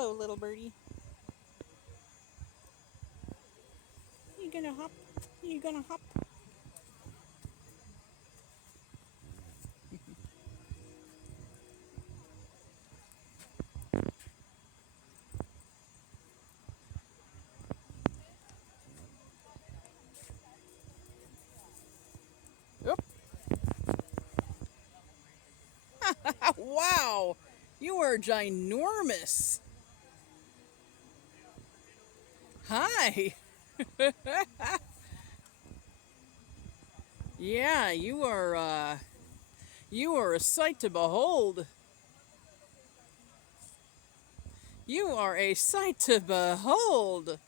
Hello, little birdie. You gonna hop? You gonna hop? Oop. Wow! You are ginormous. Hi. Yeah, you are a sight to behold. You are a sight to behold.